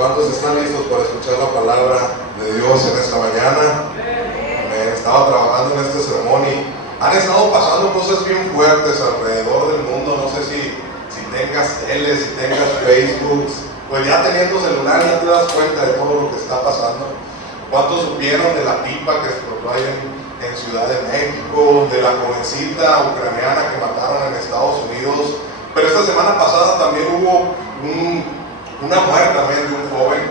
¿Cuántos están listos para escuchar la palabra de Dios en esta mañana? Amén. Estaba trabajando en este sermón y han estado pasando cosas bien fuertes alrededor del mundo. No sé si tengas tele, si tengas Facebook, pues ya teniendo celular ya te das cuenta de todo lo que está pasando. ¿Cuántos supieron de la pipa que explotó ahí en Ciudad de México, de la jovencita ucraniana que mataron en Estados Unidos? Pero esta semana pasada también hubo una muerte también de un joven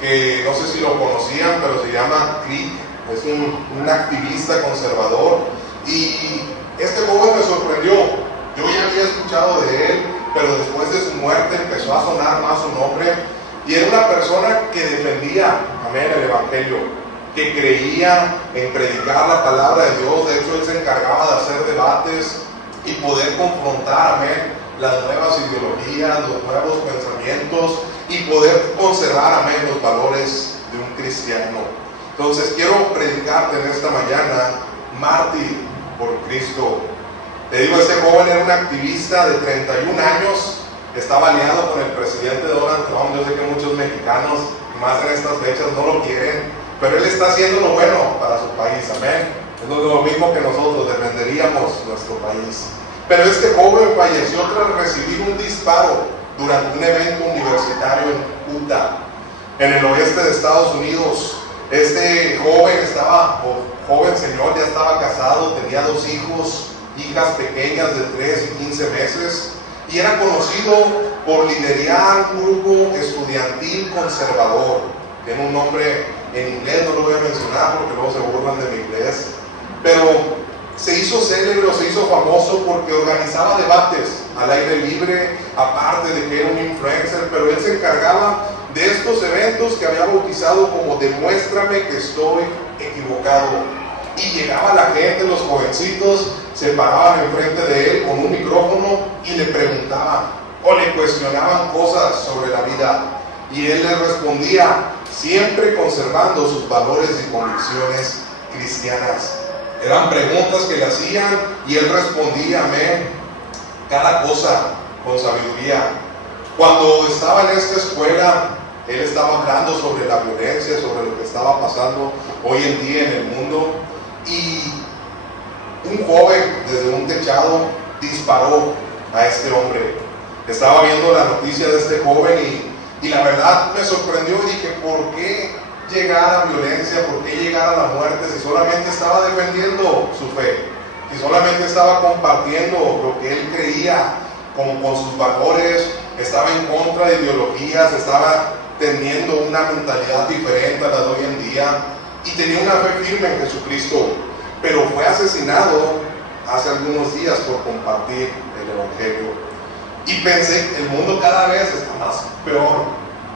que no sé si lo conocían, pero se llama Crick, es un activista conservador, y este joven me sorprendió. Yo ya había escuchado de él, pero después de su muerte empezó a sonar más su nombre, y era una persona que defendía, amén, el evangelio, que creía en predicar la palabra de Dios. De hecho, él se encargaba de hacer debates y poder confrontar, amén, las nuevas ideologías, los nuevos pensamientos, y poder conservar, amén, los valores de un cristiano. Entonces quiero predicarte en esta mañana, mártir por Cristo. Te digo, este joven era un activista de 31 años, estaba aliado con el presidente Donald Trump. Yo sé que muchos mexicanos, más en estas fechas, no lo quieren, pero él está haciendo lo bueno para su país, amén. Es lo mismo que nosotros, defenderíamos nuestro país. Pero este joven falleció tras recibir un disparo durante un evento universitario en Utah, en el oeste de Estados Unidos. Este joven señor, ya estaba casado, tenía 2 hijas pequeñas de 3 y 15 meses, y era conocido por liderar un grupo estudiantil conservador. Tiene un nombre en inglés, no lo voy a mencionar porque luego se burlan de mi inglés, pero se hizo célebre o se hizo famoso porque organizaba debates al aire libre, aparte de que era un influencer, pero él se encargaba de estos eventos que había bautizado como "Demuéstrame que estoy equivocado". Y llegaba la gente, los jovencitos se paraban enfrente de él con un micrófono y le preguntaban o le cuestionaban cosas sobre la vida, y él les respondía, siempre conservando sus valores y convicciones cristianas. Eran preguntas que le hacían y él respondía, amén, cada cosa con sabiduría. Cuando estaba en esta escuela, él estaba hablando sobre la violencia, sobre lo que estaba pasando hoy en día en el mundo, y un joven desde un techado disparó a este hombre. Estaba viendo la noticia de este joven y la verdad me sorprendió. Dije, ¿por qué llegar a violencia? ¿Por qué llegar a la muerte si solamente estaba defendiendo su fe? Si solamente estaba compartiendo lo que él creía con sus valores, estaba en contra de ideologías, estaba teniendo una mentalidad diferente a la de hoy en día y tenía una fe firme en Jesucristo, pero fue asesinado hace algunos días por compartir el evangelio. Y pensé, el mundo cada vez está más peor,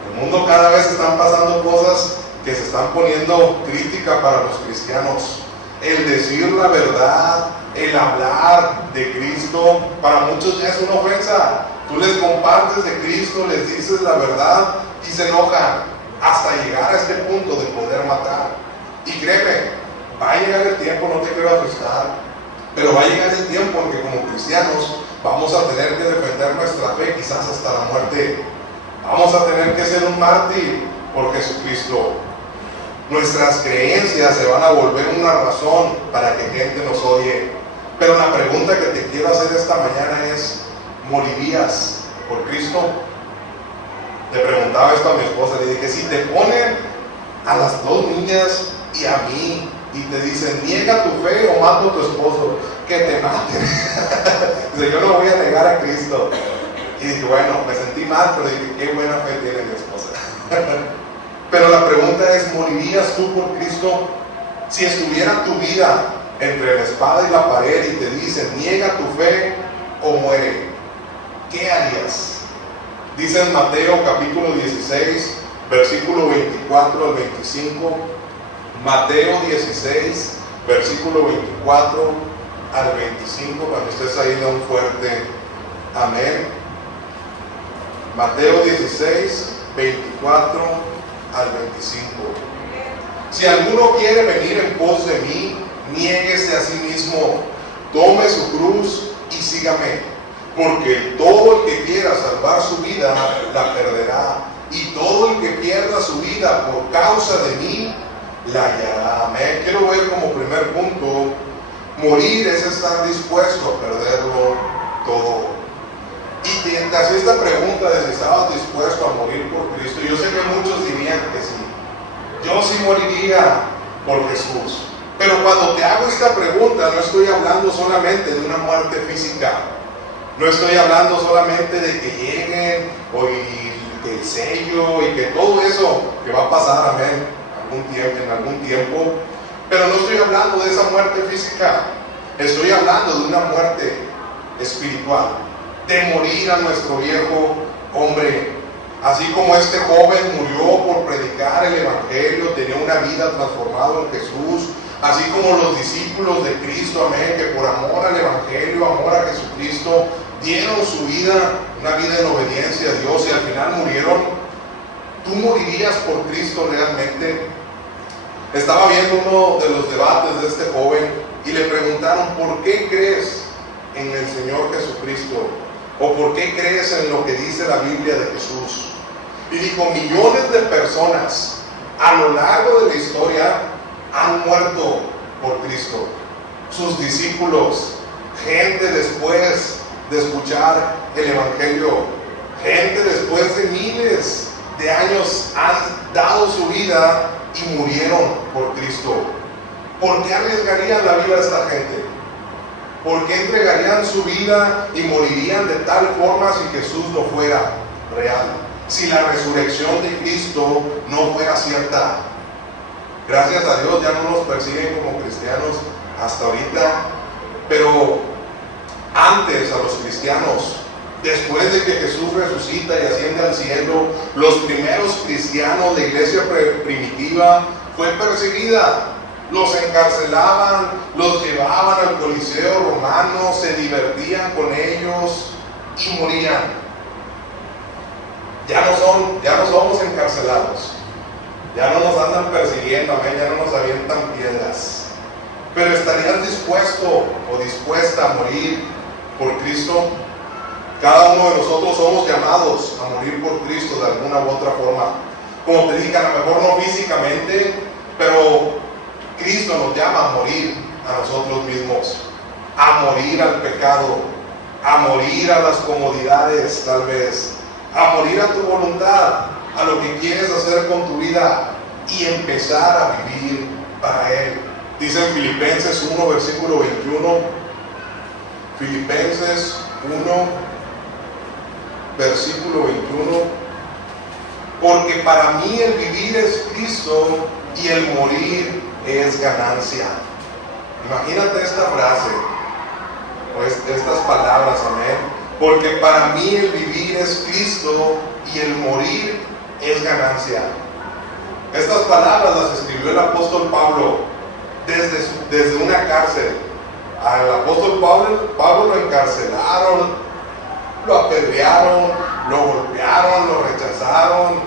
el mundo cada vez están pasando cosas que se están poniendo crítica para los cristianos. El decir la verdad, el hablar de Cristo, para muchos ya es una ofensa. Tú les compartes de Cristo, les dices la verdad y se enojan, hasta llegar a este punto de poder matar. Y créeme, va a llegar el tiempo, no te quiero asustar, pero va a llegar el tiempo en que como cristianos vamos a tener que defender nuestra fe, quizás hasta la muerte. Vamos a tener que ser un mártir por Jesucristo. Nuestras creencias se van a volver una razón para que gente nos odie. Pero la pregunta que te quiero hacer esta mañana es, ¿morirías por Cristo? Le preguntaba esto a mi esposa, le dije, si te ponen a las 2 niñas y a mí y te dicen, niega tu fe o mato a tu esposo, que te maten. Dice, yo no voy a negar a Cristo. Y dije, bueno, me sentí mal, pero dije, qué buena fe tiene mi esposa. Pero la pregunta es, ¿morirías tú por Cristo? Si estuviera tu vida entre la espada y la pared y te dicen, niega tu fe o muere, ¿qué harías? Dice en Mateo capítulo 16, versículo 24 al 25, Mateo 16, versículo 24 al 25, cuando estés ahí da un fuerte amén. Mateo 16, 24 al 25. Si alguno quiere venir en pos de mí, niéguese a sí mismo, tome su cruz y sígame, porque todo el que quiera salvar su vida la perderá, y todo el que pierda su vida por causa de mí, la hallará. Amén. Quiero ver como primer punto, morir es estar dispuesto a perderlo todo. Y te hacía esta pregunta de si estabas dispuesto a morir por Cristo. Yo sé que muchos dirían que sí. Yo sí moriría por Jesús. Pero cuando te hago esta pregunta, no estoy hablando solamente de una muerte física. No estoy hablando solamente de que lleguen y el sello y que todo eso que va a pasar, amén, en algún tiempo. Pero no estoy hablando de esa muerte física. Estoy hablando de una muerte espiritual, de morir a nuestro viejo hombre. Así como este joven murió por predicar el Evangelio, tenía una vida transformada en Jesús, así como los discípulos de Cristo, amén, que por amor al Evangelio, amor a Jesucristo, dieron su vida, una vida en obediencia a Dios y al final murieron. ¿Tú morirías por Cristo realmente? Estaba viendo uno de los debates de este joven y le preguntaron, ¿por qué crees en el Señor Jesucristo? ¿O por qué crees en lo que dice la Biblia de Jesús? Y dijo, millones de personas a lo largo de la historia han muerto por Cristo. Sus discípulos, gente después de escuchar el Evangelio, gente después de miles de años han dado su vida y murieron por Cristo. ¿Por qué arriesgarían la vida de esta gente? ¿Por qué entregarían su vida y morirían de tal forma si Jesús no fuera real? Si la resurrección de Cristo no fuera cierta. Gracias a Dios ya no nos persiguen como cristianos hasta ahorita, pero antes a los cristianos, después de que Jesús resucita y asciende al cielo, los primeros cristianos, la iglesia primitiva, fue perseguida. Los encarcelaban, los llevaban al Coliseo romano, se divertían con ellos y morían. Ya no somos encarcelados, ya no nos andan persiguiendo, amén, ya no nos avientan piedras. Pero ¿estarías dispuesto o dispuesta a morir por Cristo? Cada uno de nosotros somos llamados a morir por Cristo de alguna u otra forma. Como te dije, a lo mejor no físicamente, pero Cristo nos llama a morir a nosotros mismos, a morir al pecado, a morir a las comodidades tal vez, a morir a tu voluntad, a lo que quieres hacer con tu vida y empezar a vivir para Él. Dice en Filipenses 1, versículo 21, Filipenses 1, versículo 21, porque para mí el vivir es Cristo y el morir es ganancia. Imagínate esta frase, o estas palabras, amén. Porque para mí el vivir es Cristo y el morir es ganancia. Estas palabras las escribió el apóstol Pablo desde una cárcel. Al apóstol Pablo lo encarcelaron, lo apedrearon, lo golpearon, lo rechazaron.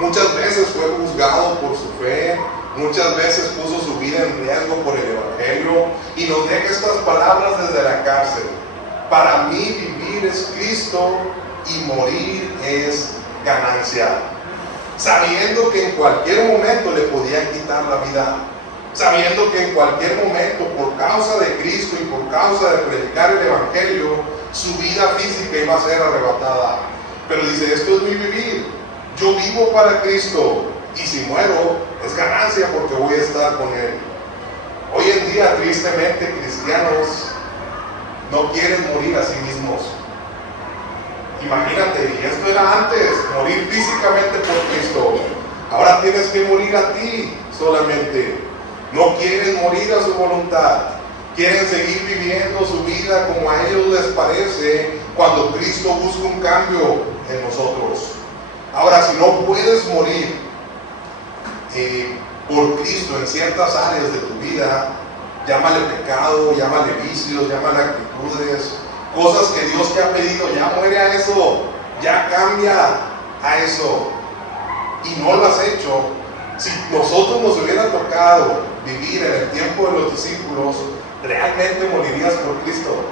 Muchas veces fue juzgado por su fe, muchas veces puso su vida en riesgo por el Evangelio y nos deja estas palabras desde la cárcel. Para mí vivir es Cristo y morir es ganancia. Sabiendo que en cualquier momento le podían quitar la vida, sabiendo que en cualquier momento, por causa de Cristo y por causa de predicar el Evangelio, su vida física iba a ser arrebatada. Pero dice, esto es mi vivir. Yo vivo para Cristo y si muero es ganancia porque voy a estar con Él. Hoy en día, tristemente, cristianos no quieren morir a sí mismos. Imagínate, y esto era antes, morir físicamente por Cristo. Ahora tienes que morir a ti solamente. No quieren morir a su voluntad. Quieren seguir viviendo su vida como a ellos les parece, cuando Cristo busca un cambio en nosotros. Ahora, si no puedes morir por Cristo en ciertas áreas de tu vida, llámale pecado, llámale vicios, llámale actitudes, cosas que Dios te ha pedido, ya muere a eso, ya cambia a eso, y no lo has hecho. Si nosotros nos hubiera tocado vivir en el tiempo de los discípulos, ¿realmente morirías por Cristo?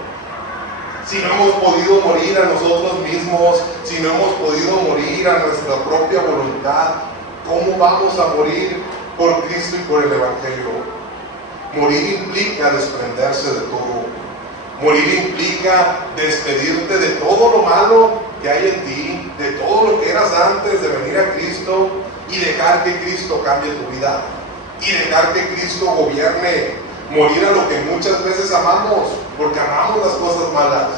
si no hemos podido morir a nosotros mismos, si no hemos podido morir a nuestra propia voluntad, ¿cómo vamos a morir por Cristo y por el Evangelio? Morir implica desprenderse de todo. Morir implica despedirte de todo lo malo que hay en ti, de todo lo que eras antes de venir a Cristo, y dejar que Cristo cambie tu vida, y dejar que Cristo gobierne. Morir a lo que muchas veces amamos, porque amamos las cosas malas.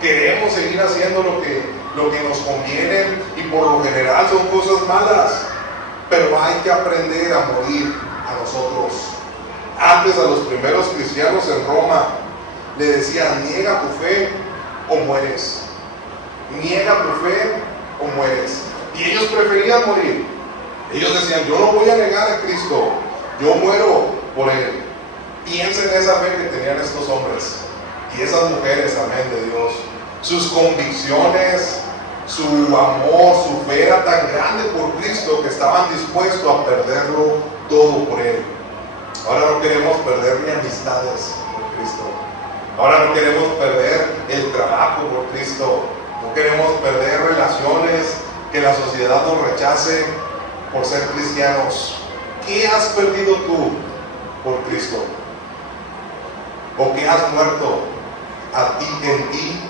Queremos seguir haciendo lo que nos conviene, y por lo general son cosas malas. Pero hay que aprender a morir a nosotros. Antes, a los primeros cristianos en Roma le decían: niega tu fe o mueres. Niega tu fe o mueres. Y ellos preferían morir. Ellos decían: yo no voy a negar a Cristo, yo muero por Él. Piensa en esa fe que tenían estos hombres y esas mujeres, amén, de Dios. Sus convicciones, su amor, su fe era tan grande por Cristo que estaban dispuestos a perderlo todo por Él. Ahora no queremos perder ni amistades por Cristo. Ahora no queremos perder el trabajo por Cristo. No queremos perder relaciones, que la sociedad nos rechace por ser cristianos. ¿Qué has perdido tú por Cristo? ¿O qué has muerto en ti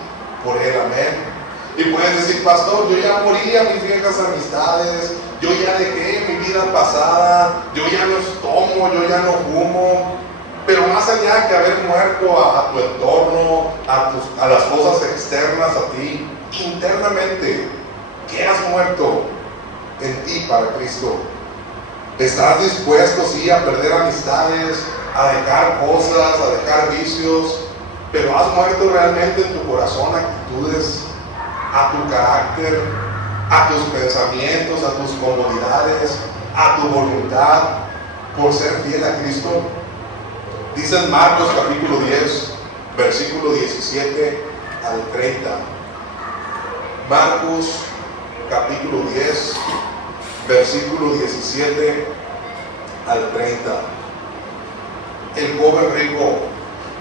por Él? Amén. Y puedes decir: pastor, yo ya morí a mis viejas amistades, yo ya dejé mi vida pasada, yo ya no tomo, yo ya no fumo. Pero más allá que haber muerto a tu entorno, a las cosas externas a ti, internamente, ¿qué has muerto en ti para Cristo? ¿Estás dispuesto, sí, a perder amistades, a dejar cosas, a dejar vicios? Pero ¿has muerto realmente en tu corazón actitudes, a tu carácter, a tus pensamientos, a tus comodidades, a tu voluntad, por ser fiel a Cristo? Dice en Marcos capítulo 10, versículo 17 al 30. Marcos capítulo 10, versículo 17 al 30. El joven rico.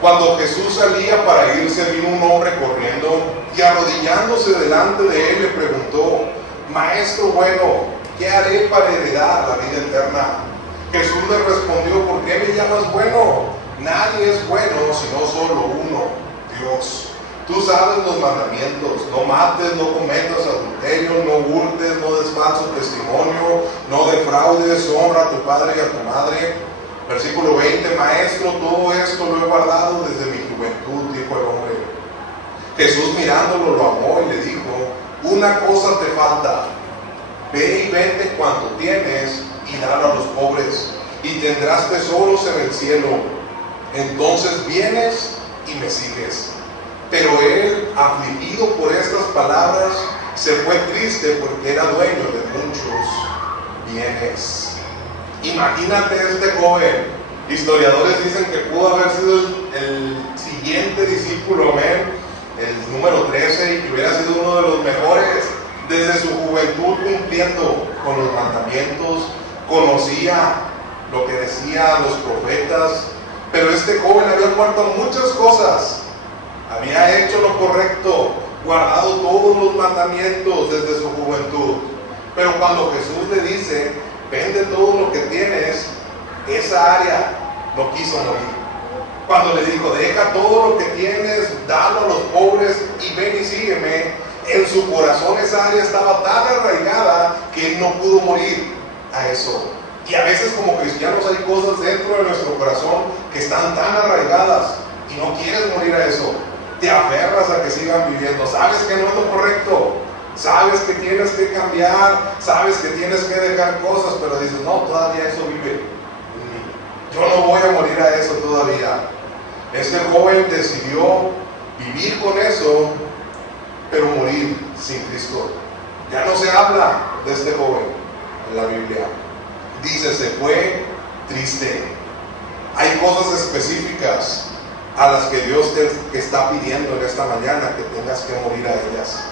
Cuando Jesús salía para irse, vino un hombre corriendo y arrodillándose delante de él le preguntó: Maestro bueno, ¿qué haré para heredar la vida eterna? Jesús le respondió: ¿por qué me llamas bueno? Nadie es bueno sino solo uno, Dios. Tú sabes los mandamientos: no mates, no cometas adulterio, no hurtes, no des falso testimonio, no defraudes, honra a tu padre y a tu madre. Versículo 20: Maestro, todo esto lo he guardado desde mi juventud, dijo el hombre. Jesús, mirándolo, lo amó y le dijo: una cosa te falta. Ve y vende cuanto tienes y dalo a los pobres, y tendrás tesoros en el cielo. Entonces vienes y me sigues. Pero él, afligido por estas palabras, se fue triste porque era dueño de muchos bienes. Imagínate este joven. Historiadores dicen que pudo haber sido el siguiente discípulo, amén, el número 13, y que hubiera sido uno de los mejores. Desde su juventud cumpliendo con los mandamientos, conocía lo que decían los profetas. Pero este joven había muerto muchas cosas. Había hecho lo correcto, guardado todos los mandamientos desde su juventud. Pero cuando Jesús le dice: vende todo lo que tienes, esa área no quiso morir. Cuando le dijo: deja todo lo que tienes, dalo a los pobres y ven y sígueme, en su corazón esa área estaba tan arraigada que él no pudo morir a eso. Y a veces como cristianos hay cosas dentro de nuestro corazón que están tan arraigadas y no quieres morir a eso. Te aferras a que sigan viviendo. Sabes que no es lo correcto, sabes que tienes que cambiar, sabes que tienes que dejar cosas, pero dices: no, todavía eso vive en mí. Yo no voy a morir a eso todavía. Este joven decidió vivir con eso, pero morir sin Cristo. Ya no se habla de este joven en la Biblia. Dice: se fue triste. Hay cosas específicas a las que Dios te está pidiendo en esta mañana que tengas que morir a ellas.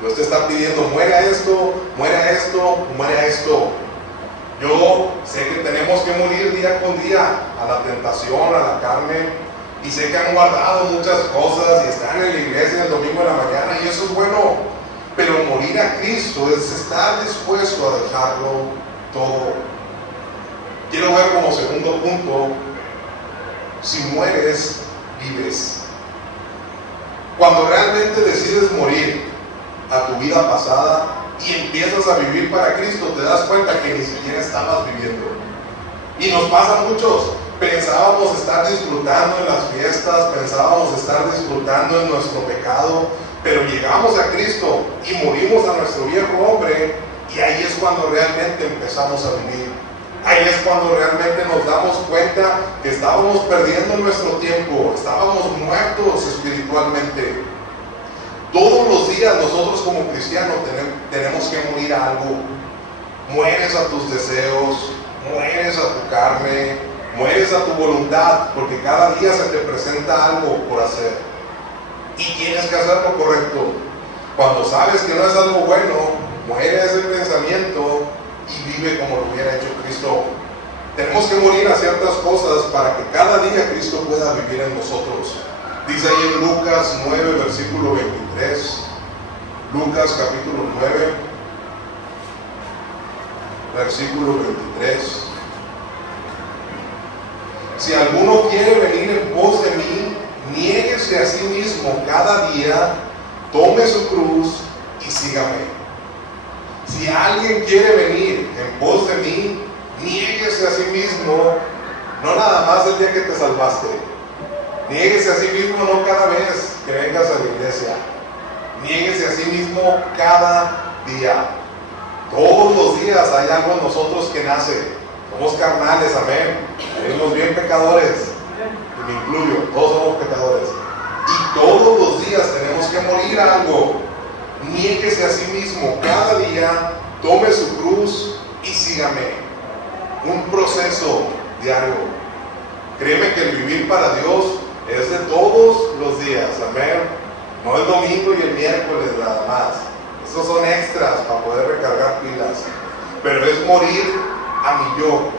Dios te está pidiendo: muera esto, muera esto, muera esto. Yo sé que tenemos que morir día con día a la tentación, a la carne, y sé que han guardado muchas cosas y están en la iglesia el domingo en la mañana, y eso es bueno, pero morir a Cristo es estar dispuesto a dejarlo todo. Quiero ver como segundo punto, si mueres, vives. Cuando realmente decides morir a tu vida pasada y empiezas a vivir para Cristo, te das cuenta que ni siquiera estabas viviendo. Y nos pasa a muchos, pensábamos estar disfrutando en las fiestas, pensábamos estar disfrutando en nuestro pecado, pero llegamos a Cristo y morimos a nuestro viejo hombre, y ahí es cuando realmente empezamos a vivir. Ahí es cuando realmente nos damos cuenta que estábamos perdiendo nuestro tiempo, estábamos muertos espiritualmente. Todos los días nosotros como cristianos tenemos que morir a algo. Mueres a tus deseos, mueres a tu carne, mueres a tu voluntad, porque cada día se te presenta algo por hacer. Y tienes que hacer lo correcto. Cuando sabes que no es algo bueno, muere ese pensamiento y vive como lo hubiera hecho Cristo. Tenemos que morir a ciertas cosas para que cada día Cristo pueda vivir en nosotros. Dice ahí en Lucas 9, versículo 23. Lucas capítulo 9, versículo 23. Si alguno quiere venir en pos de mí, niéguese a sí mismo cada día, tome su cruz y sígame. Si alguien quiere venir en pos de mí, niéguese a sí mismo, no nada más el día que te salvaste. Niéguese a sí mismo no cada vez que vengas a la iglesia. Niéguese a sí mismo cada día. Todos los días hay algo en nosotros que nace. Somos carnales, amén. Somos bien pecadores. Y me incluyo, todos somos pecadores. Y todos los días tenemos que morir a algo. Niéguese a sí mismo cada día, tome su cruz y sígame. Un proceso diario. Créeme que el vivir para Dios es de todos los días, amén. No el domingo y el miércoles nada más. Esos son extras para poder recargar pilas. Pero es morir a mi yo.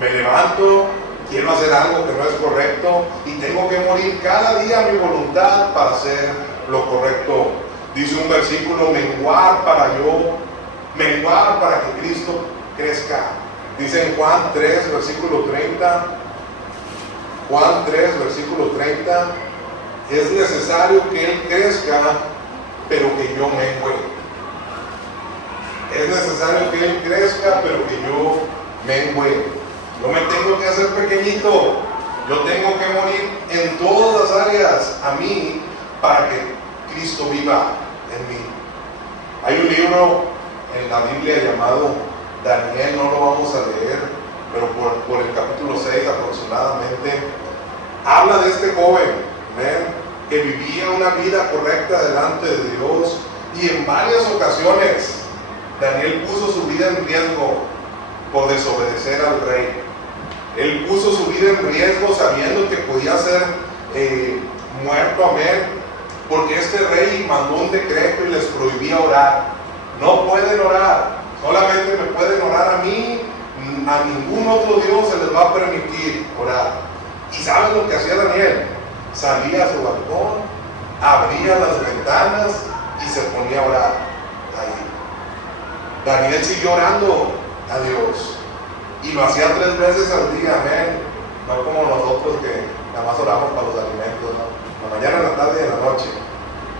Me levanto, quiero hacer algo que no es correcto y tengo que morir cada día a mi voluntad para hacer lo correcto. Dice un versículo, menguar para que Cristo crezca. Dice en Juan 3, versículo 30, Juan 3, versículo 30, es necesario que Él crezca, pero que yo mengue. Es necesario que Él crezca, pero que yo mengue. Yo me tengo que hacer pequeñito. Yo tengo que morir en todas las áreas a mí para que Cristo viva en mí. Hay un libro en la Biblia llamado Daniel, no lo vamos a leer, pero por el capítulo 6 aproximadamente, habla de este joven, que vivía una vida correcta delante de Dios, y en varias ocasiones Daniel puso su vida en riesgo por desobedecer al rey. Él puso su vida en riesgo sabiendo que podía ser muerto, amén, porque este rey mandó un decreto y les prohibía orar. No pueden orar, solamente me pueden orar a mí, a ningún otro Dios se les va a permitir orar. ¿Y saben lo que hacía Daniel? Salía a su balcón, abría las ventanas y se ponía a orar ahí. Daniel siguió orando a Dios y lo hacía 3 veces al día, amén. No como nosotros que nada más oramos para los alimentos, ¿no? La mañana, en la tarde y en la noche.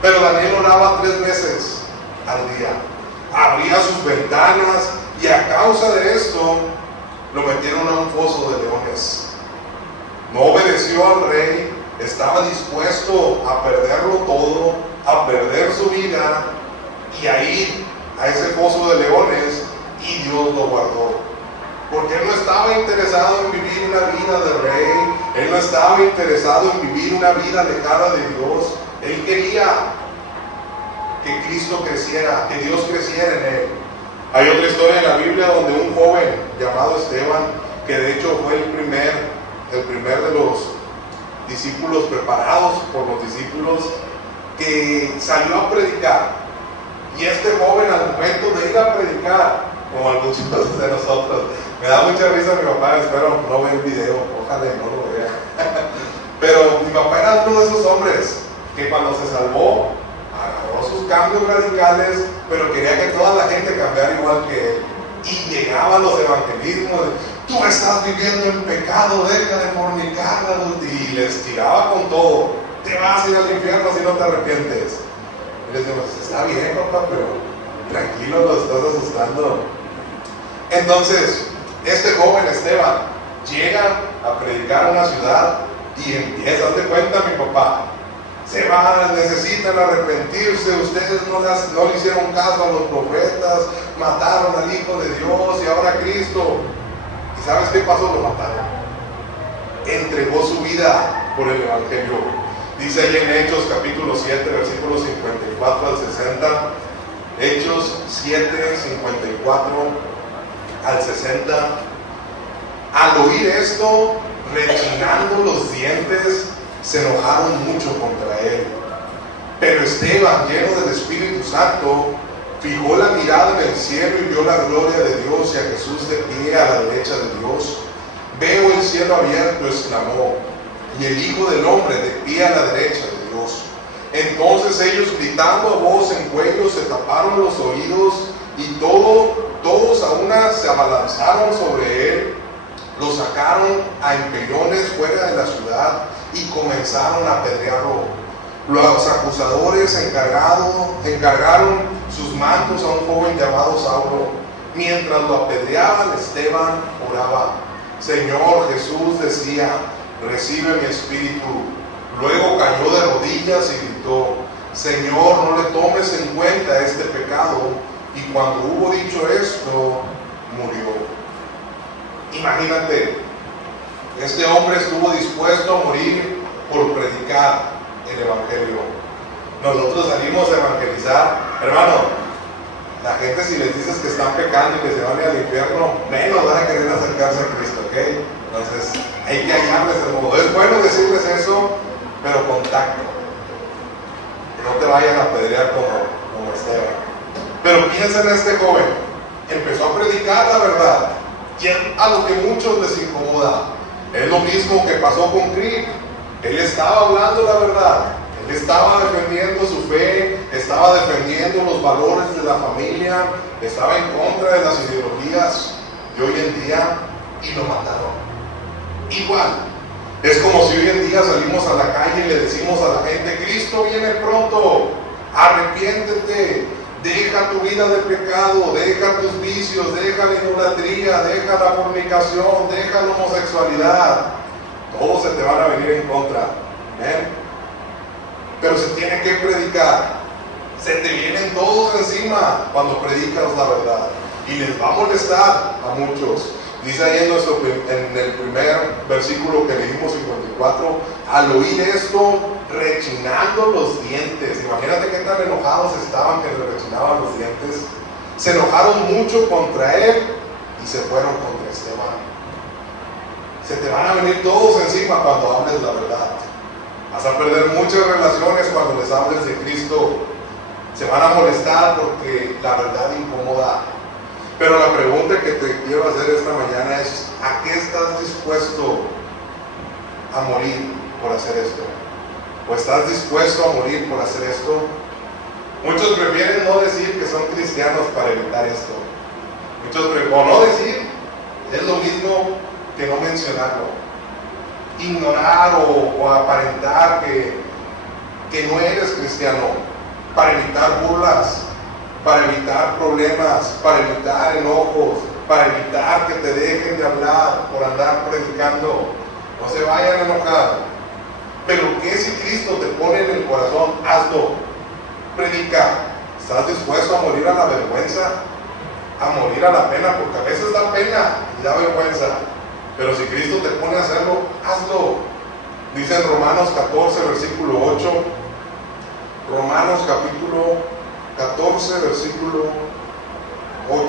Pero Daniel oraba 3 veces al día. Abría sus ventanas y a causa de esto lo metieron a un foso de leones. No obedeció al rey, estaba dispuesto a perderlo todo, a perder su vida y a ir a ese foso de leones, y Dios lo guardó. Porque él no estaba interesado en vivir una vida de rey, él no estaba interesado en vivir una vida alejada de Dios. Él quería que Cristo creciera, que Dios creciera en él. Hay otra historia en la Biblia donde un joven llamado Esteban, que de hecho fue el primer de los discípulos preparados por los discípulos, que salió a predicar. Y este joven, al momento de ir a predicar, como algunos de nosotros, me da mucha risa mi papá, espero no ver el video, ojalá no lo vea. Pero mi papá era uno de esos hombres que cuando se salvó, agarró sus cambios radicales, pero quería que toda la gente cambiara igual que él. Y llegaban los evangelismos, tú estás viviendo en pecado, deja de fornicar, y les tiraba con todo, te vas a ir al infierno si no te arrepientes. Y les digo, está bien, papá, pero tranquilo, lo estás asustando. Entonces, este joven Esteban llega a predicar a una ciudad y empieza, hazte cuenta, mi papá, se van, necesitan arrepentirse, ustedes no le hicieron caso a los profetas, mataron al Hijo de Dios y ahora Cristo. ¿Y sabes qué pasó? Lo mataron. Entregó su vida por el Evangelio. Dice ahí en Hechos capítulo 7, versículos 54 al 60. Hechos 7, 54 al 60. Al oír esto, rechinando los dientes, se enojaron mucho contra él. Pero Esteban, lleno del Espíritu Santo, fijó la mirada en el cielo y vio la gloria de Dios y a Jesús de pie a la derecha de Dios. Veo el cielo abierto, exclamó, y el Hijo del Hombre de pie a la derecha de Dios. Entonces ellos, gritando a voz en cuello, se taparon los oídos y todos a una se abalanzaron sobre él, lo sacaron a empellones fuera de la ciudad y comenzaron a apedrearlo. Los acusadores encargaron sus mantos a un joven llamado Saulo. Mientras lo apedreaban, Esteban oraba. Señor Jesús, decía, recibe mi espíritu. Luego cayó de rodillas y gritó, Señor, no le tomes en cuenta este pecado. Y cuando hubo dicho esto, murió. Imagínate, este hombre estuvo dispuesto a morir por predicar el Evangelio. Nosotros salimos a evangelizar, hermano. La gente, si les dices que están pecando y que se van a ir al infierno, menos van a querer acercarse a Cristo, ¿ok? Entonces hay que hallarles el modo. Es bueno decirles eso, pero con tacto. Que no te vayan a apedrear como Esteban. Pero piensa en este joven. Empezó a predicar la verdad, y es a lo que muchos les incomoda. Es lo mismo que pasó con Cristo. Él estaba hablando la verdad, él estaba defendiendo su fe, estaba defendiendo los valores de la familia, estaba en contra de las ideologías de hoy en día, y lo mataron. Igual, es como si hoy en día salimos a la calle y le decimos a la gente, Cristo viene pronto, arrepiéntete, deja tu vida de pecado, deja tus vicios, deja la idolatría, deja la fornicación, deja la homosexualidad. Todos se te van a venir en contra. ¿Eh? Pero se tiene que predicar. Se te vienen todos encima cuando predicas la verdad. Y les va a molestar a muchos. Dice ahí en el primer versículo que leímos, 54, al oír esto, rechinando los dientes. Imagínate qué tan enojados estaban que le rechinaban los dientes. Se enojaron mucho contra él y se fueron contra Esteban. Se te van a venir todos encima cuando hables la verdad. Vas a perder muchas relaciones cuando les hables de Cristo. Se van a molestar porque la verdad incomoda. Pero la pregunta que te quiero hacer esta mañana es, ¿a qué estás dispuesto a morir por hacer esto? ¿O estás dispuesto a morir por hacer esto? Muchos prefieren no decir que son cristianos para evitar esto. Muchos prefieren, o no decir, es lo mismo que no mencionarlo. Ignorar o aparentar que no eres cristiano para evitar burlas, para evitar problemas, para evitar enojos, para evitar que te dejen de hablar por andar predicando. No se vayan a enojar. Pero ¿qué si Cristo te pone en el corazón? Hazlo. Predica. ¿Estás dispuesto a morir a la vergüenza? A morir a la pena, porque a veces da pena y da vergüenza. Pero si Cristo te pone a hacerlo, hazlo. Dice en Romanos 14, versículo 8. Romanos capítulo 14, versículo 8.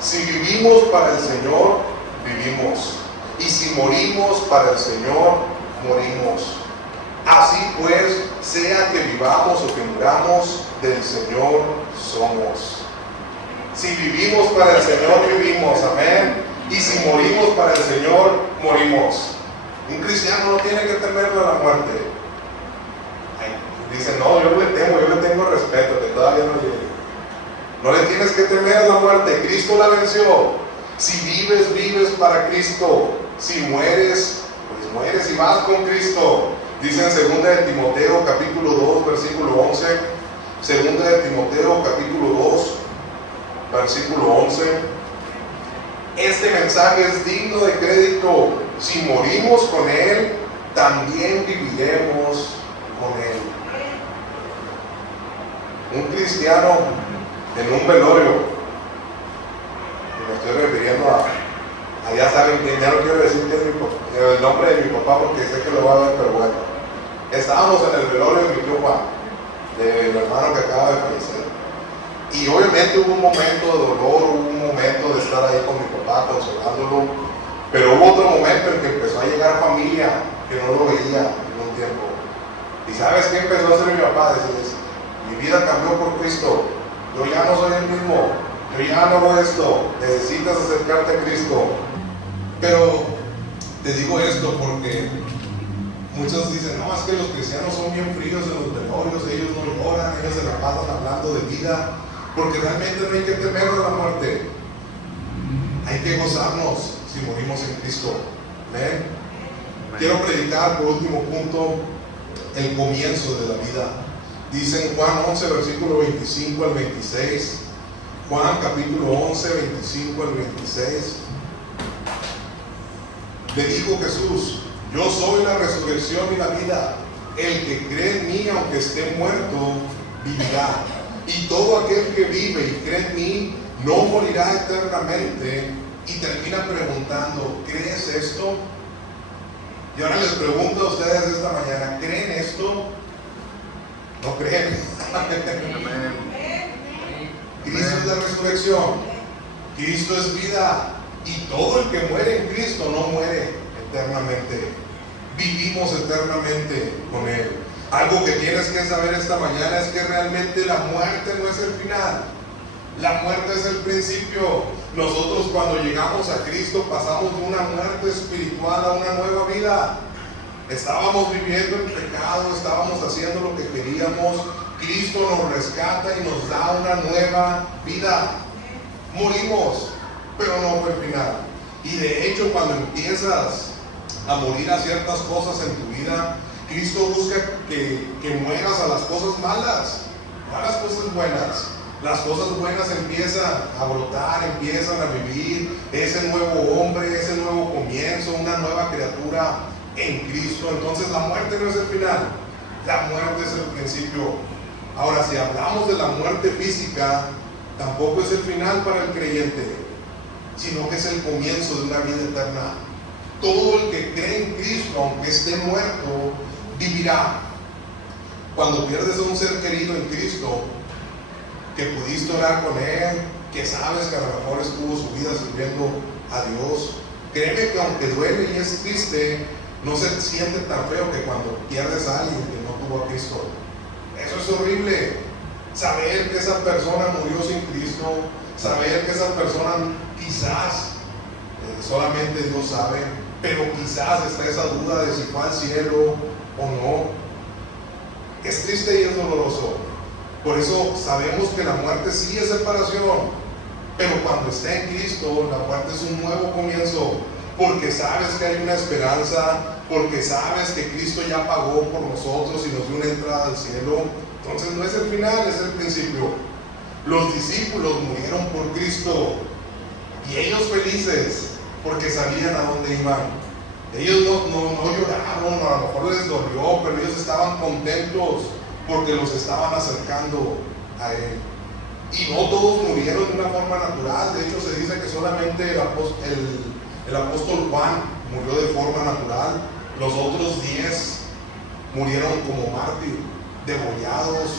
Si vivimos para el Señor, vivimos. Y si morimos para el Señor, morimos. Así pues, sea que vivamos o que muramos, del Señor somos. Si vivimos para el Señor, vivimos. Amén. Y si morimos para el Señor, morimos. Un cristiano no tiene que temerle a la muerte. Dice, no, yo le tengo respeto, que todavía no llegue. No le tienes que temer a la muerte, Cristo la venció. Si vives, vives para Cristo. Si mueres, pues mueres y vas con Cristo. Dice en 2 de Timoteo capítulo 2 versículo 11, 2 de Timoteo capítulo 2 versículo 11, este mensaje es digno de crédito. Si morimos con Él, también viviremos con Él. Un cristiano en un velorio, y me estoy refiriendo a ya saben que ya no quiero decir que es el nombre de mi papá porque sé que lo va a ver, pero bueno, estábamos en el velorio de mi tío Juan, del hermano que acaba de fallecer, y obviamente hubo un momento de dolor, hubo un momento de estar ahí con mi papá consolándolo, pero hubo otro momento en que empezó a llegar familia que no lo veía en un tiempo. ¿Y sabes qué empezó a hacer mi papá? Decirles, mi vida cambió por Cristo, yo ya no soy el mismo, yo ya no hago esto, necesitas acercarte a Cristo. Pero te digo esto porque muchos dicen, no, es que los cristianos son bien fríos en los velorios, ellos no lloran, ellos se la pasan hablando de vida, porque realmente no hay que temer a la muerte, hay que gozarnos si morimos en Cristo. ¿Amén? Quiero predicar por último punto el comienzo de la vida. Dice en Juan 11 versículo 25 al 26, Juan capítulo 11 25 al 26, le dijo Jesús, yo soy la resurrección y la vida, el que cree en mí aunque esté muerto vivirá, y todo aquel que vive y cree en mí no morirá eternamente. Y termina preguntando, ¿crees esto? Y ahora les pregunto a ustedes esta mañana, ¿creen esto? ¿No creen? Cristo es la resurrección, Cristo es vida, y todo el que muere en Cristo no muere eternamente, vivimos eternamente con Él. Algo que tienes que saber esta mañana es que realmente la muerte no es el final, la muerte es el principio. Nosotros cuando llegamos a Cristo pasamos de una muerte espiritual a una nueva vida. Estábamos viviendo en pecado, estábamos haciendo lo que queríamos. Cristo nos rescata y nos da una nueva vida. Morimos, pero no fue el final. Y de hecho, cuando empiezas a morir a ciertas cosas en tu vida, Cristo busca que mueras a las cosas malas, no a las cosas buenas. Las cosas buenas empiezan a brotar, empiezan a vivir, ese nuevo hombre, ese nuevo comienzo, una nueva criatura en Cristo. Entonces la muerte no es el final, la muerte es el principio. Ahora, si hablamos de la muerte física, tampoco es el final para el creyente, sino que es el comienzo de una vida eterna. Todo el que cree en Cristo, aunque esté muerto, vivirá. Cuando pierdes a un ser querido en Cristo, que pudiste orar con Él, que sabes que a lo mejor estuvo su vida sirviendo a Dios, créeme que aunque duele y es triste, no se siente tan feo que cuando pierdes a alguien que no tuvo a Cristo. Eso es horrible. Saber que esa persona murió sin Cristo, saber que esa persona quizás, solamente Dios sabe, pero quizás está esa duda de si fue al cielo o no. Es triste y es doloroso. Por eso sabemos que la muerte sí es separación, pero cuando está en Cristo, la muerte es un nuevo comienzo, porque sabes que hay una esperanza, porque sabes que Cristo ya pagó por nosotros y nos dio una entrada al cielo. Entonces no es el final, es el principio. Los discípulos murieron por Cristo y ellos felices porque sabían a dónde iban. Ellos no lloraron, a lo mejor les dolió, pero ellos estaban contentos porque los estaban acercando a Él. Y no todos murieron de una forma natural. De hecho, se dice que solamente el apóstol Juan murió de forma natural. Los otros 10 murieron como mártir, degollados,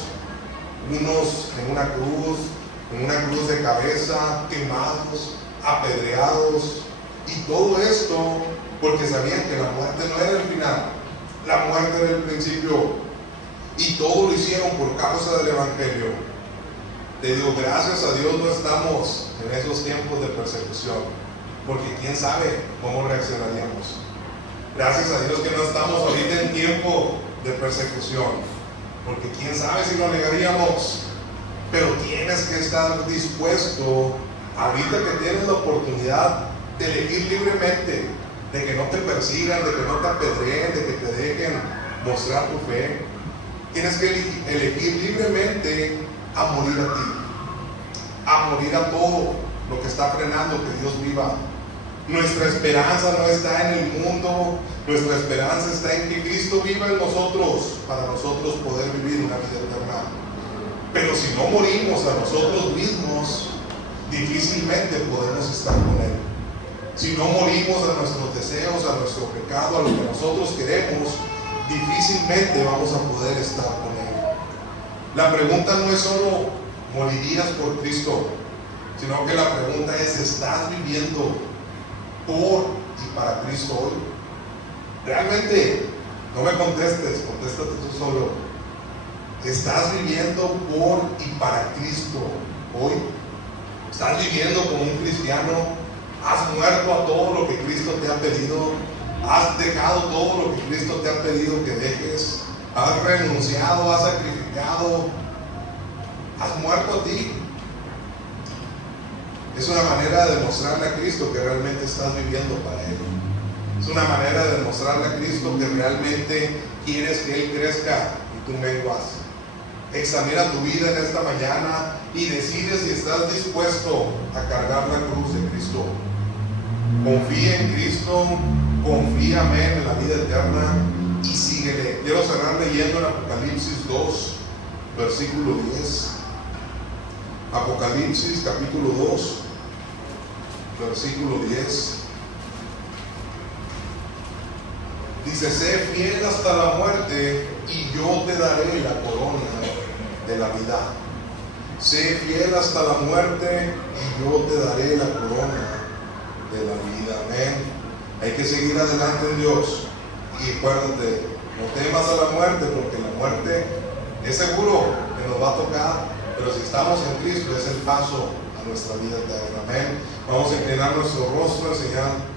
unos en una cruz de cabeza, quemados, apedreados. Y todo esto porque sabían que la muerte no era el final, la muerte era el principio. Y todo lo hicieron por causa del Evangelio. Te digo, gracias a Dios no estamos en esos tiempos de persecución, porque quién sabe cómo reaccionaríamos. Gracias a Dios que no estamos ahorita en tiempo de persecución, porque quién sabe si lo negaríamos. Pero tienes que estar dispuesto, ahorita que tienes la oportunidad de elegir libremente, de que no te persigan, de que no te apedreen, de que te dejen mostrar tu fe. Tienes que elegir libremente a morir a ti, a morir a todo lo que está frenando que Dios viva. Nuestra esperanza no está en el mundo, nuestra esperanza está en que Cristo viva en nosotros, para nosotros poder vivir una vida eterna. Pero si no morimos a nosotros mismos, difícilmente podemos estar con Él. Si no morimos a nuestros deseos, a nuestro pecado, a lo que nosotros queremos, difícilmente vamos a poder estar con Él. La pregunta no es solo, ¿morirías por Cristo? Sino que la pregunta es, ¿estás viviendo por y para Cristo hoy? Realmente, no me contestes, contéstate tú solo. ¿Estás viviendo por y para Cristo hoy? ¿Estás viviendo como un cristiano? ¿Has muerto a todo lo que Cristo te ha pedido? ¿Has dejado todo lo que Cristo te ha pedido que dejes? ¿Has renunciado? ¿Has sacrificado? ¿Has muerto a ti? Es una manera de demostrarle a Cristo que realmente estás viviendo para Él. Es una manera de demostrarle a Cristo que realmente quieres que Él crezca y tú menguas. Examina tu vida en esta mañana y decide si estás dispuesto a cargar la cruz de Cristo. Confía en Cristo, confíame en la vida eterna y síguele. Quiero cerrar leyendo en Apocalipsis 2, versículo 10. Apocalipsis capítulo 2, versículo 10. Dice, sé fiel hasta la muerte y yo te daré la corona de la vida. Sé fiel hasta la muerte y yo te daré la corona de la vida. Amén. Hay que seguir adelante en Dios. Y acuérdate, no temas a la muerte, porque la muerte es seguro que nos va a tocar, pero si estamos en Cristo es el paso a nuestra vida eterna. Amén. Vamos a inclinar nuestro rostro en señal